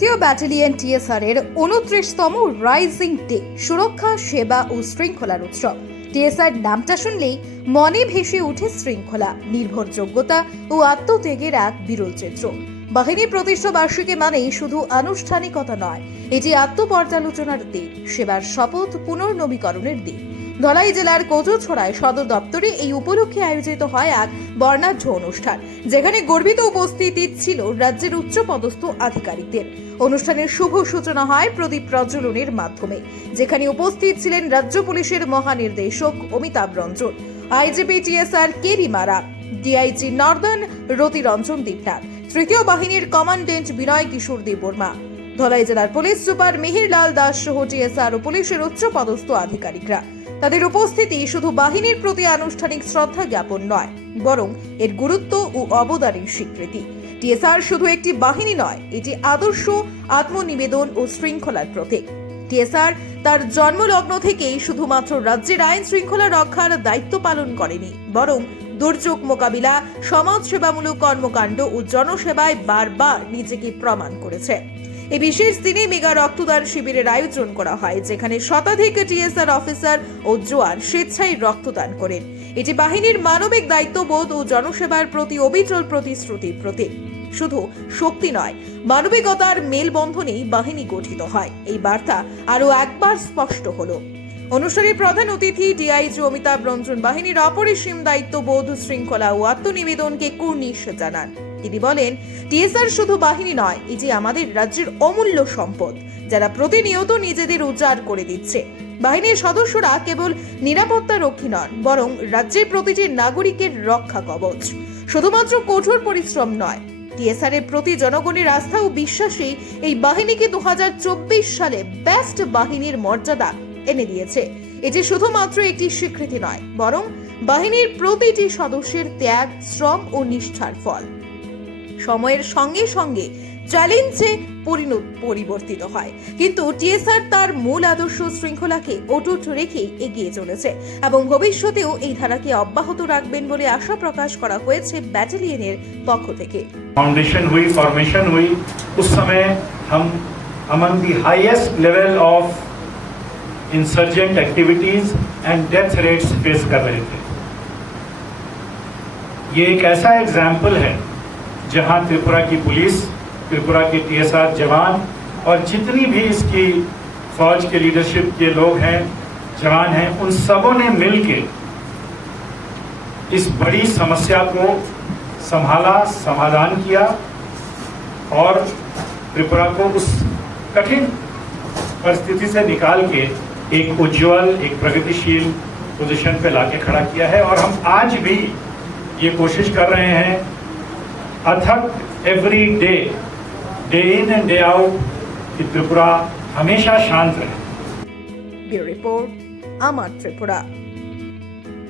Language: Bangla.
তৃতীয় ব্যাটালিয়ন টিএসআর এর উনত্রিশতম রাইজিং ডে, সুরক্ষা, সেবা ও শৃঙ্খলার উৎসব। টিএসআর নামটা শুনলেই মনে ভেসে ওঠে শৃঙ্খলা, নির্ভরযোগ্যতা ও আত্মত্যাগের এক বিরল চিত্র। বাহিনী প্রতিষ্ঠা বার্ষিকী মানেই শুধু আনুষ্ঠানিকতা নয়, এটি আত্মপর্যালোচনার দিক সেবার শপথ পুনর্নবীকরণের দিন। ধলাই জেলার কোচছড়ায় সদর দপ্তরে এই উপলক্ষে আয়োজিত হয় এক বর্ণাঢ্য অনুষ্ঠান, যেখানে গর্বিত উপস্থিতি ছিল রাজ্যের উচ্চপদস্থ আধিকারিকদের। অনুষ্ঠানের শুভ সূচনা হয় প্রদীপ প্রজ্বলনের মাধ্যমে, যেখানে উপস্থিত ছিলেন রাজ্য পুলিশের মহানির্দেশক Amitabh Ranjan, IGP TSR Kerry মারা, ডিআইজি নর্দার্ন রতিরঞ্জন দীপনাথ, তৃতীয় বাহিনীর কমান্ডেন্ট বিনয় কিশোর দেববর্মা, ধলাই জেলার পুলিশ সুপার মিহিরলাল দাস সহ টিএসআর ও পুলিশের উচ্চপদস্থ আধিকারিকরা। তাদের উপস্থিতি শুধু বাহিনীর প্রতি আনুষ্ঠানিক শ্রদ্ধা জ্ঞাপন নয়, বরং এর গুরুত্ব ও অবদানের স্বীকৃতি। টিএসআর শুধু একটি বাহিনী নয়, এটি আদর্শ, আত্মনিবেদন ও শৃঙ্খলার প্রতীক। টিএসআর তার জন্মলগ্ন থেকেই শুধুমাত্র রাজ্যের আইন শৃঙ্খলা রক্ষার দায়িত্ব পালন করেনি, বরং দুর্যোগ মোকাবিলা, সমাজসেবামূলক কর্মকাণ্ড ও জনসেবায় বারবার নিজেকে প্রমাণ করেছে। এই বিশেষ দিনে মেগা রক্তদান শিবিরের আয়োজন করা হয়, যেখানে শতাধিক টিএসআর অফিসার ও জোয়ান স্বেচ্ছায় রক্তদান করেন। এটি বাহিনীর মানবিক দায়িত্ববোধ ও জনসেবার প্রতি অবিচল প্রতিশ্রুতির প্রতীক। শুধু শক্তি নয়, মানবিকতার মেলবন্ধনেই বাহিনী গঠিত হয়। এই বার্তা আরও একবার স্পষ্ট হলো। অনুষ্ঠানের প্রধান অতিথি ডিআইজি অমিতাভ রঞ্জন বাহিনীর অপরিসীম দায়িত্ববোধ, শৃঙ্খলা ও আত্মনিবেদনকে কুর্নিশ জানান। তিনি বলেন, টিএসআর শুধু বাহিনী নয় এটি আমাদের রাজ্যের অমূল্য সম্পদ, যারা প্রতিনিয়ত নিজেদের উজাড় করে দিচ্ছে। বাহিনীর সদস্যরা কেবল নিরাপত্তা রক্ষী নন, বরং রাজ্যের প্রতিটি নাগরিকের রক্ষা কবচ। শুধুমাত্র কঠোর পরিশ্রম নয়, টিএসআর এর প্রতি জনগণের আস্থা ও বিশ্বাসেই এই বাহিনীকে দু হাজার চব্বিশ সালে বেস্ট বাহিনীর মর্যাদা এনে দিয়েছে। এটি শুধুমাত্র একটি স্বীকৃতি নয়, বরং বাহিনীর প্রতিটি সদস্যের ত্যাগ, শ্রম ও নিষ্ঠার ফল। সময়ের সঙ্গে সঙ্গে চ্যালেঞ্জে পরিণত পরিবর্তিত হয়। কিন্তু টিএসআর তার মূল আদর্শ শৃঙ্খলাকে অটুট রেখে এগিয়ে চলেছে এবং ভবিষ্যতেও এই ধারাকে অব্যাহত রাখবেন বলে আশা প্রকাশ করা হয়েছে ব্যাটালিয়নের পক্ষ থেকে। ফাউন্ডেশন হুই ফরমেশন হুই, উস সময় হাম among the highest level of insurgent activities and death rates face कर रहे थे। ये एक ऐसा एग्ज़ाम्पल है, जहाँ त्रिपुरा की पुलिस, त्रिपुरा के टीएसआर जवान और जितनी भी इसकी फौज के लीडरशिप के लोग हैं, जवान हैं, उन सबों ने मिलके इस बड़ी समस्या को संभाला, समाधान किया और त्रिपुरा को उस कठिन परिस्थिति से निकाल के एक उज्जवल, एक प्रगतिशील पोजीशन पे लाके खड़ा किया है और हम आज भी ये कोशिश कर रहे हैं, अथक every day day in and day out कि त्रिपुरा हमेशा शांत रहे। रिपोर्ट अमर त्रिपुरा।